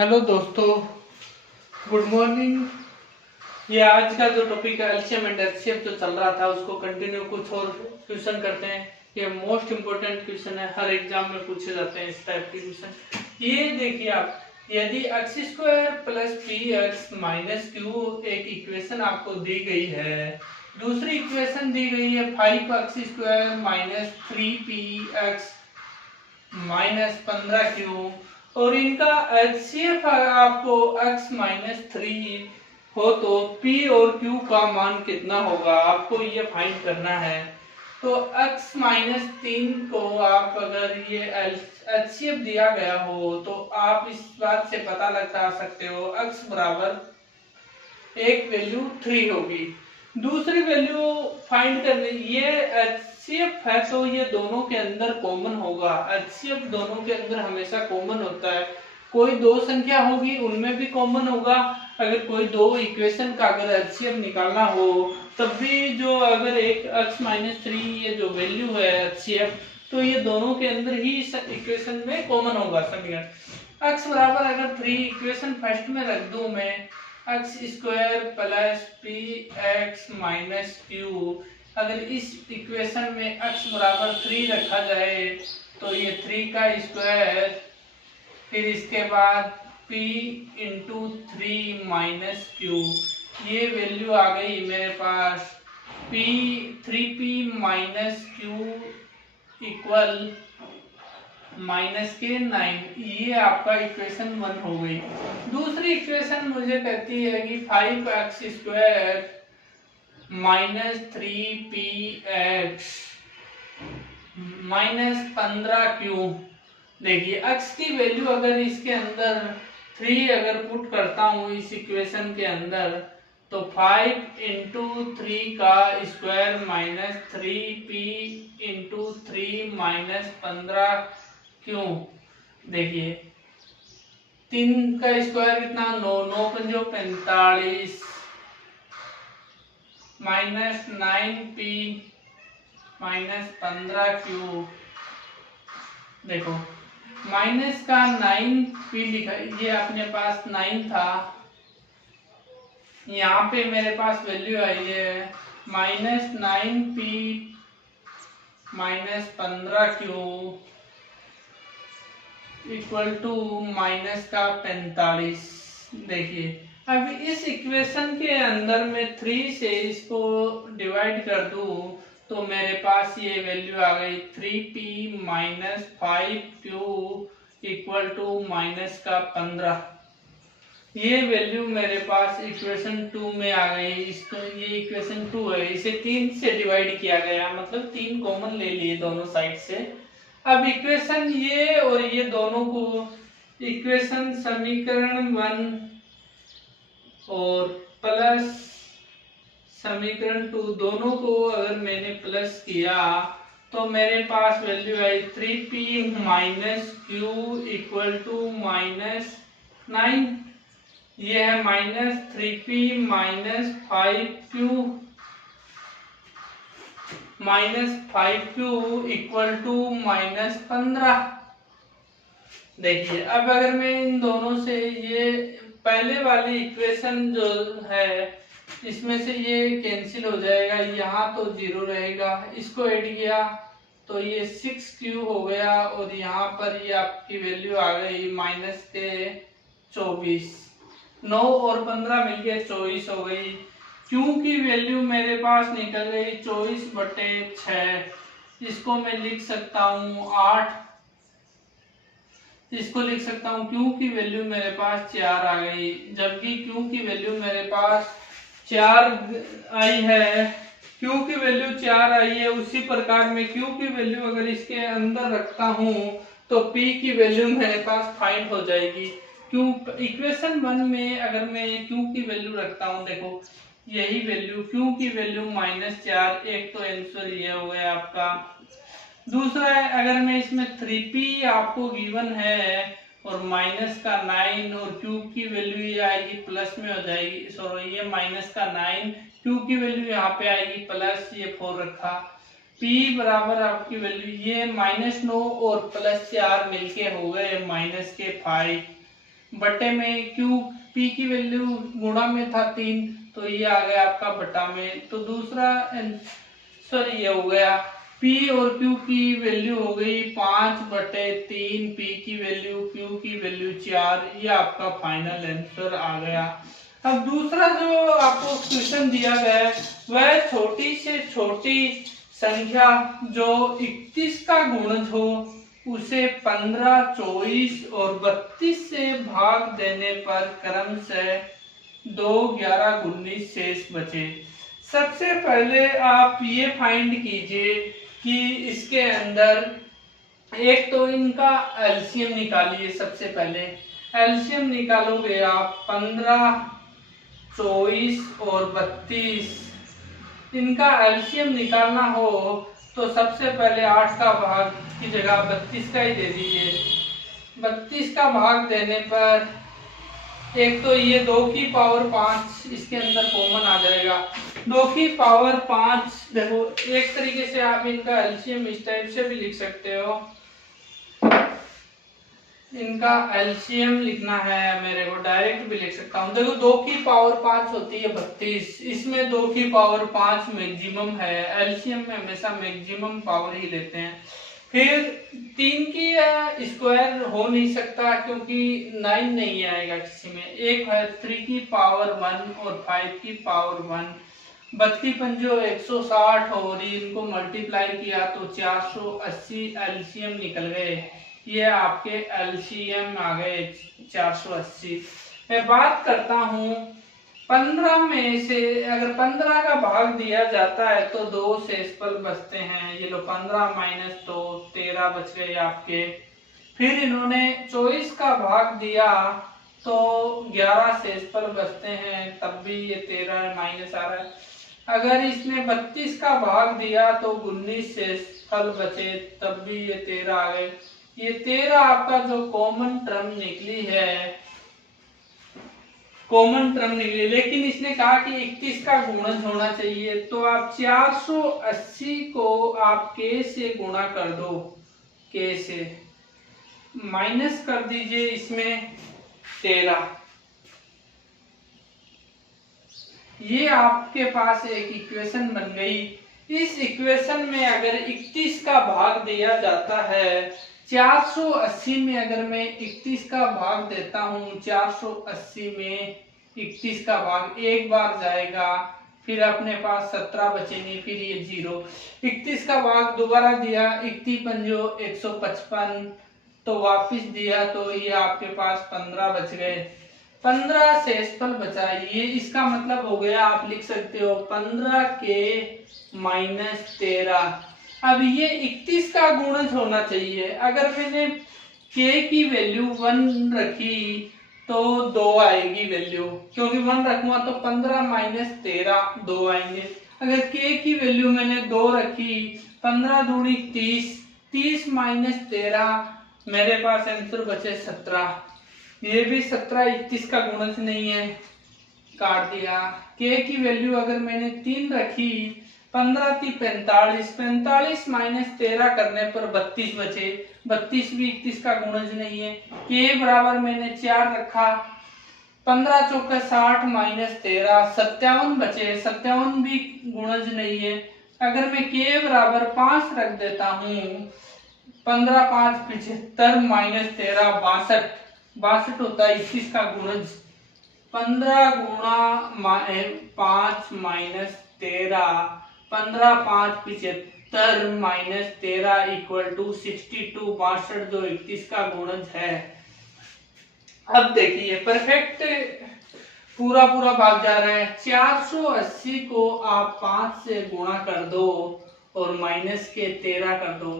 Hello दोस्तों, good morning. ये आज का जो टॉपिक है एलसीएम एंड एचसीएफ जो चल रहा था उसको कंटिन्यू कुछ और क्वेश्चन करते हैं। ये मोस्ट इम्पोर्टेंट क्वेश्चन है, हर एग्जाम में पूछे जाते हैं इस टाइप के क्वेश्चन। ये देखिए आप, यदि x square plus P x minus Q एक इक्वेशन आपको दी गई है, दूसरी इक्वेशन दी गई है 5x² minus 3p(x) minus 15q, और इनका एचसीएफ आपको x माइनस 3 हो तो p और q का मान कितना होगा, आपको ये फाइंड करना है। तो x माइनस 3 को आप अगर ये एचसीएफ दिया गया हो तो आप इस बात से पता लगा सकते हो x बराबर एक वैल्यू 3 होगी। दूसरी वैल्यू फाइंड करनी, ये एचसीएफ है तो ये दोनों के अंदर कॉमन होगा। एचसीएफ दोनों के अंदर हमेशा कॉमन होता है। कोई दो संख्या होगी उनमें भी कॉमन होगा। अगर कोई दो इक्वेशन का अगर एचसीएफ निकालना हो तब भी जो अगर एक x माइनस 3 ये जो वैल्यू है एचसीएफ, तो ये दोनों के अंदर ही इस इक्वेशन में कॉमन होगा समीकरण। x बराबर अगर 3 इक्वेशन फर्स्ट में रख दूं मैं, x² plus P x minus Q, अगर इस इक्वेशन में x बराबर 3 रखा जाए तो ये 3 का स्क्वायर, फिर इसके बाद p इंटू 3 माइनस क्यू, ये वैल्यू आ गई मेरे पास 3p minus q equal minus के 9। ये आपका इक्वेशन 1 हो गई। दूसरी इक्वेशन मुझे कहती है कि 5x² minus 3px minus 15q। देखिए x की वैल्यू अगर इसके अंदर 3 अगर पुट करता हूँ इस इक्वेशन के अंदर, तो 5 इंटू 3 का square minus 3p into 3 minus 15q। देखिए 3 का स्क्वायर कितना, 9, 9 पंजो 45 माइनस 9p माइनस 15q। देखो माइनस का 9p लिखा, ये अपने पास 9 था, यहाँ पे मेरे पास वैल्यू आई है minus 9p minus 15q equal to minus का 45। देखिए अब इस इक्वेशन के अंदर में 3 से इसको डिवाइड कर दूं तो मेरे पास ये वैल्यू आ गई 3p minus 5q equal to minus का 15। ये वैल्यू मेरे पास इक्वेशन 2 में आ गई। इसको, ये इक्वेशन 2 है, इसे 3 से डिवाइड किया गया, मतलब 3 कॉमन ले लिए दोनों साइड से। अब इक्वेशन ये और ये दोनों को इक्वेशन समीकरण 1 और प्लस समीकरण 2 दोनों को अगर मैंने प्लस किया तो मेरे पास वैल्यू आई 3p minus q equal to minus 9। ये है minus 3p minus 5q equal to minus 15। देखिए अब अगर मैं इन दोनों से, ये पहले वाली इक्वेशन जो है इसमें से ये कैंसिल हो जाएगा, यहाँ तो 0 रहेगा, इसको ऐड किया तो ये 6q हो गया, और यहाँ पर ये आपकी वैल्यू आ गई माइनस के 24। 9 और 15 मिलके 24 हो गई। q की वैल्यू मेरे पास निकल गई 24/6। इसको मैं लिख सकता हूँ 8, इसको लिख सकता हूँ q की वैल्यू मेरे पास 4 आ गई, जबकि q की वैल्यू मेरे पास 4 आई है। q की वैल्यू 4 आई है, उसी प्रकार में q की वैल्यू अगर इसके अंदर रखता हूँ तो p की वैल्यू मेरे पास फाइंड हो जाएगी। q इक्वेशन 1 में अगर मैं q की वैल्यू रखता हूँ, देखो यही वैल्यू q की वैल्यू -4, एक तो आंसर ये हो गया आपका। दूसरा है अगर मैं इसमें 3p आपको गिवन है और माइनस का 9, और q की वैल्यू ये आएगी प्लस में हो जाएगी, सॉरी ये माइनस का 9, q की वैल्यू यहाँ पे आएगी प्लस, ये 4 रखा, p बराबर आपकी वैल्यू ये -9 और +4 मिलके हो गए -5। बटे में क्यू, पी की वैल्यू गुणा में था 3, तो ये आ गया आपका बटा में। तो दूसरा आंसर ये हो गया। P और Q की वैल्यू हो गई 5/3, P की वैल्यू, Q की वैल्यू 4। ये आपका फाइनल आंसर आ गया। अब दूसरा जो आपको क्वेश्चन दिया गया है वह छोटी से छोटी संख्या जो 31 का गुणज हो उसे 15, 24 और 32 से भाग देने पर क्रमशः 2, 11, 19 शेष बचे। सबसे पहले आप ये फाइंड कीजिए कि इसके अंदर एक तो इनका एलसीएम निकालिए। सबसे पहले एलसीएम निकालोगे आप 15, 24 और 32। इनका एलसीएम निकालना हो तो सबसे पहले 8 का भाग की जगह 32 का ही दे दीजिए। 32 का भाग देने पर एक तो ये 2 की पावर 5 इसके अंदर कॉमन आ जाएगा। 2 की पावर 5, देखो एक तरीके से आप इनका एलसीएम इस टाइप से भी लिख सकते हो। इनका एलसीएम लिखना है मेरे को, डायरेक्ट भी लिख सकता हूँ। देखो 2 की पावर 5 होती है 32, इसमें 2 की पावर 5 मैक्सिमम है। एलसीएम में हमेशा मैक्सिमम पावर ही लेते हैं। फिर 3 की स्क्वायर हो नहीं सकता क्योंकि 9 नहीं आएगा किसी में। एक है 3 की पावर 1 और 5 की पावर 1, 32 पंजो 160 और इनको मल्टीप्लाई किया तो 480 एलसीएम निकल गए। ये आपके एलसीएम आ गए 480। मैं बात करता हूँ 15 में से, अगर 15 का भाग दिया जाता है तो 2 शेषफल बचते हैं। ये लो 15 माइनस 2, 13 बच गए आपके। फिर इन्होंने 24 का भाग दिया तो 11 शेषफल बचते हैं, तब भी ये 13 माइनस आ रहा है। अगर इसने 32 का भाग दिया तो 19 शेषफल बचे, तब भी ये 13 आ गए। ये 13 आपका जो कॉमन टर्म निकली है, कॉमन टर्म निकली। लेकिन इसने कहा कि 31 का गुणज होना चाहिए, तो आप 480 को आप k से गुणा कर दो। k से माइनस कर दीजिए इसमें 13। ये आपके पास एक इक्वेशन बन गई। इस इक्वेशन में अगर 31 का भाग दिया जाता है, 480 में अगर मैं 31 का भाग देता हूँ, 480 में 31 का भाग एक बार जाएगा, फिर अपने पास 17 बचेंगे, फिर ये 0। 31 का भाग दोबारा दिया, 31 पंजो 155, तो वापिस दिया तो ये आपके पास 15 बच गए। 15 शेषफल बचा। ये इसका मतलब हो गया, आप लिख सकते हो 15k माइनस 13। अब ये 31 का गुणज होना चाहिए। अगर मैंने k की वैल्यू 1 रखी तो 2 आएगी वैल्यू, क्योंकि 1 रखूंगा तो 15 माइनस 13 2 आएंगे। अगर k की वैल्यू मैंने 2 रखी, 15 दूनी 30, 30 माइनस 13, मेरे पास आंसर बचे 17। ये भी 17 31 का गुणज नहीं है, काट दिया। k की वैल्यू अगर मैंने 3 रखी, 15 थी 45, 45 माइनस 13 करने पर 32 बचे। 32 भी 31 का गुणज नहीं है। k बराबर मैंने 4 रखा, 15 चौका 60 माइनस 13 57 बचे। 57 भी गुणज नहीं है। अगर मैं k बराबर 5 रख देता हूँ, 15 5 75 माइनस 13 62, 62 होता है 21 का गुणज। 15 गुणा 5 माइनस 13, 15 5 75 माइनस 13 इक्वल टू 62, 62 जो 31 का गुणज है। अब देखिए परफेक्ट पूरा पूरा भाग जा रहा है। 480 को आप 5 से गुणा कर दो और माइनस के 13 कर दो।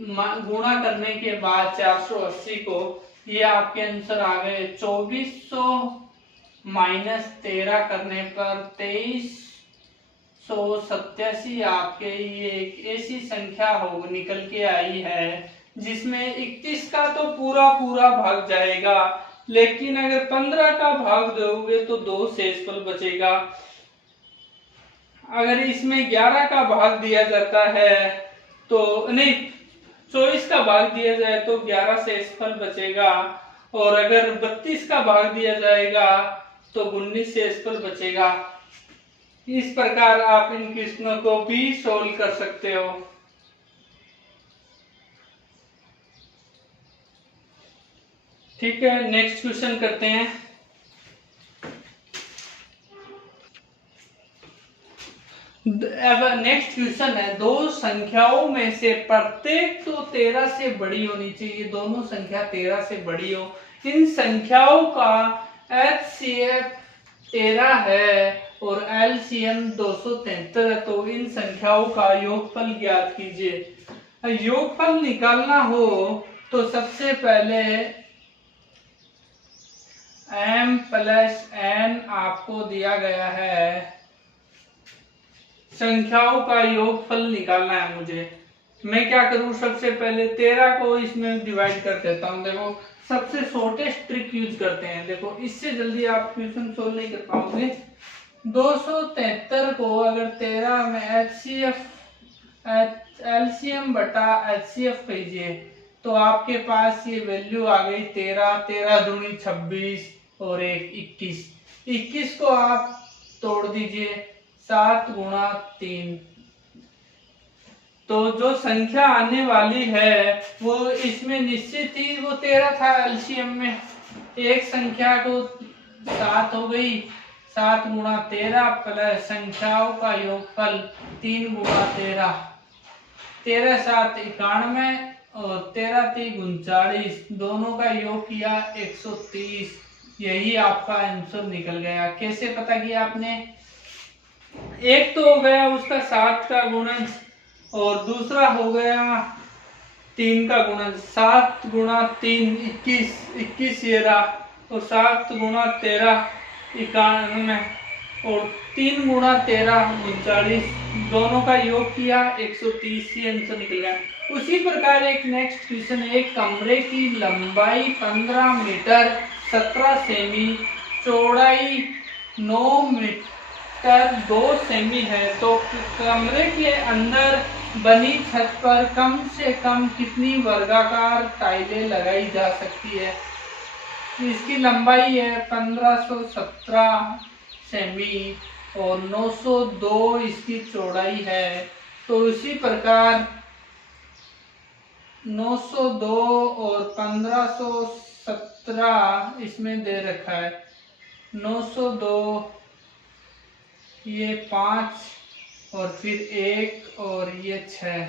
गुणा करने के बाद 480 को, ये आपके आंसर आ गए 2400 माइनस 13 करने पर 2387। आपके ये एक ऐसी संख्या हो निकल के आई है जिसमें 31 का तो पूरा पूरा भाग जाएगा, लेकिन अगर 15 का भाग दोगे तो 2 शेषफल बचेगा। अगर इसमें 11 का भाग दिया जाता है तो नहीं, 24 का भाग दिया जाए तो 11 शेषफल बचेगा। और अगर 32 का भाग दिया जाएगा तो 19 शेषफल बचेगा। इस प्रकार आप इन क्वेश्चनों को भी सोल्व कर सकते हो। ठीक है, नेक्स्ट क्वेश्चन करते हैं। अब नेक्स्ट क्वेश्चन है, दो संख्याओं में से प्रत्येक तो 13 से बड़ी होनी चाहिए, दोनों संख्या 13 से बड़ी हो। इन संख्याओं का HCF 13 है और LCM 273 है, तो इन संख्याओं का योगफल ज्ञात कीजिए। योगफल निकालना हो तो सबसे पहले m प्लस n आपको दिया गया है, संख्याओं का योगफल निकालना है मुझे। मैं क्या करूं, सबसे पहले 13 को इसमें डिवाइड कर देता हूं। देखो सबसे शॉर्टेस्ट ट्रिक यूज करते हैं, देखो इससे जल्दी आप क्वेश्चन सोल्व नहीं कर पाओगे। 273 को अगर 13 में LCM बटा HCF कीजिए तो आपके पास ये वैल्यू आ गई 13, 13 दूनी 26 और 1 21। 21 को आप तोड़ दीजिए, 7 गुणा 3, तो जो संख्या आने वाली है वो इसमें निश्चित ही वो 13 था। एलसीएम में एक संख्या को 7 हो गई, 7 गुणा 13 प्लस संख्याओं का योगफल 3 गुणा 13, 13 7 91 और 13 3 39, दोनों का योग किया 130। यही आपका आंसर निकल गया। कैसे पता किया आपने? एक तो हो गया उसका 7 का गुणन और दूसरा हो गया 3 का गुणन। 7 गुणा 3 21, 21 ये रहा, और 7 गुणा 13 91 और 3 गुणा 13 39, दोनों का योग किया 130 ही आंसर निकल गया। उसी प्रकार एक नेक्स्ट क्वेश्चन है, एक कमरे की लंबाई 15 मीटर 17 सेमी, चौड़ाई 9 मीटर 2 सेमी है, तो कमरे के अंदर बनी छत पर कम से कम कितनी वर्गाकार टाइलें लगाई जा सकती है? इसकी लंबाई है 1517 सेमी और 902 इसकी चौड़ाई है। तो इसी प्रकार 902 और 1517 इसमें दे रखा है। 902 ये 5 और फिर 1 और ये 6।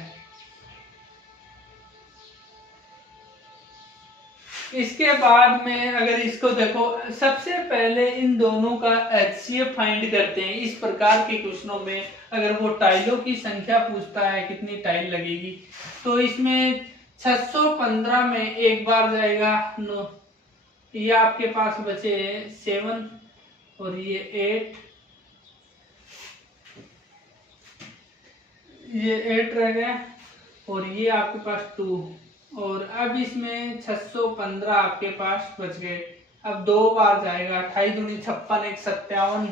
इसके बाद में अगर इसको देखो, सबसे पहले इन दोनों का HCF फाइंड करते हैं। इस प्रकार के क्वेश्चनों में अगर वो टाइलों की संख्या पूछता है कितनी टाइल लगेगी, तो इसमें 615 में एक बार जाएगा 9, ये आपके पास बचे 7 और ये 8, ये 8 रह गए और ये आपके पास 2, और अब इसमें 615 आपके पास बच गए। अब 2 बार जाएगा, 28 दूनी 56, 1 57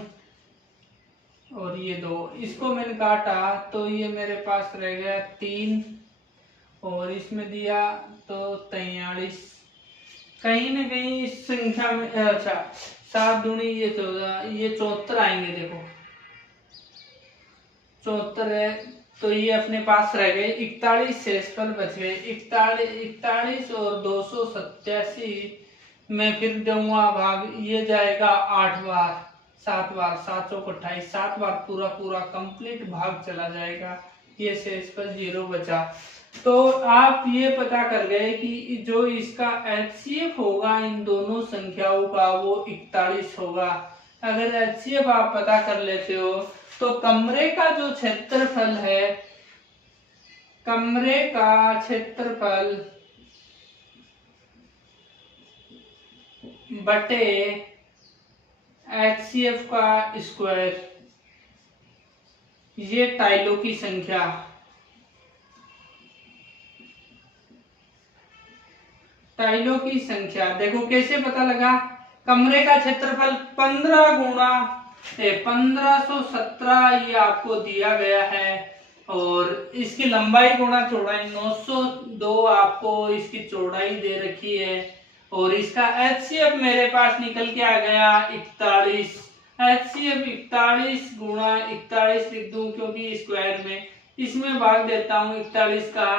और ये 2, इसको मैंने काटा तो ये मेरे पास रह गया 3 और इसमें दिया तो 43। कहीं ना कहीं इस संख्या में अच्छा 7 दूनी ये 14, ये 74 आएंगे। देखो 74 है, तो ये अपने पास रह गए 41 शेषफल बच गए। 41 और 287 में फिर दूंगा भाग, ये जाएगा 8 बार, 7 बार, 7 चौक 28, 7 बार पूरा कंप्लीट भाग चला जाएगा। ये शेषफल 0 बचा। तो आप ये पता कर गए कि जो इसका HCF होगा इन दोनों संख्याओं का वो 41 होगा। अगर HCF आप पता कर लेते हो तो कमरे का जो क्षेत्रफल है, कमरे का क्षेत्रफल बटे HCF का स्क्वायर, ये टाइलों की संख्या, टाइलों की संख्या देखो कैसे पता लगा। कमरे का क्षेत्रफल 15 गुणा 1517 ये आपको दिया गया है और इसकी लंबाई गुणा चौड़ाई 902 आपको इसकी चौड़ाई दे रखी है और इसका HCF मेरे पास निकल के आ गया 41। HCF 41 गुणा 41 लिख दूं क्योंकि स्क्वायर में, इसमें भाग देता हूं 41 का।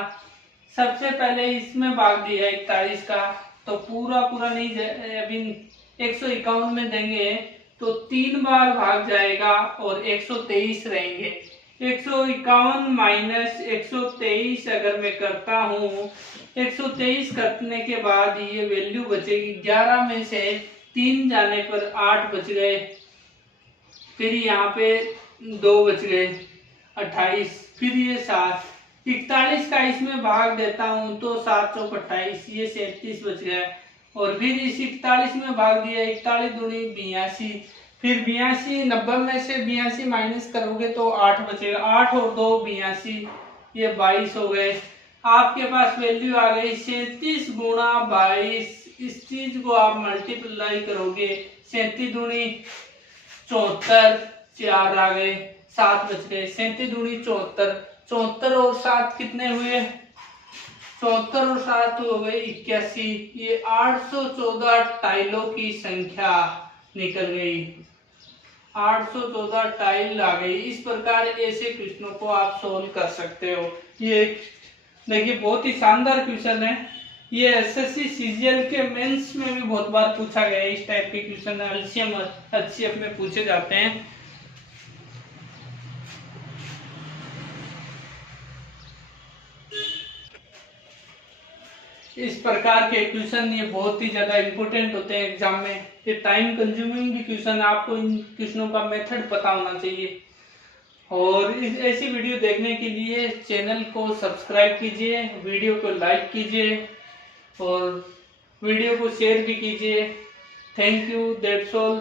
सबसे पहले इसमें भाग दिया 41 का, तो पूरा नहीं अभी 151 में देंगे तो 3 बार भाग जाएगा और 123 रहेंगे। 151 माइनस 123 अगर मैं करता हूँ, 123 करने के बाद ये वैल्यू बचेगी 11 में से 3 जाने पर 8 बच गए, फिर यहाँ पे 2 बच गए 28, फिर ये 7, 41 का इसमें भाग देता हूँ तो 7 चौक 28, ये 37 बच गया। और फिर इस 41 में भाग दिया, 41 दूनी 82, फिर 82 90 में से 82 माइनस करोगे तो 8 बचेगा, 8 और 2 82, ये 22 हो गए। आपके पास वैल्यू आ गई 37 गुणा 22। इस चीज को आप मल्टीप्लाई करोगे, 37 दूनी 74, 4 आ गए, 7 बच गए, 37 दूनी 74, 74 और 7 कितने हुए, 74 और 7 हो गए 81, ये 814 टाइलों की संख्या निकल गई, 814 टाइल आ गई। इस प्रकार ऐसे क्वेश्चनों को आप सोल्व कर सकते हो। ये देखिए बहुत ही शानदार क्वेश्चन है, ये एसएससी सीजीएल के मेंस में भी बहुत बार पूछा गया है। इस टाइप के क्वेश्चन एलसीएम एचसीएफ में पूछे जाते हैं। इस प्रकार के क्वेश्चन ये बहुत ही ज्यादा इंपॉर्टेंट होते हैं एग्जाम में। ये टाइम कंज्यूमिंग भी क्वेश्चन, आपको इन क्वेश्चनों का मेथड पता होना चाहिए। और इस ऐसी वीडियो देखने के लिए चैनल को सब्सक्राइब कीजिए, वीडियो को लाइक कीजिए और वीडियो को शेयर भी कीजिए। Thank you, that's all.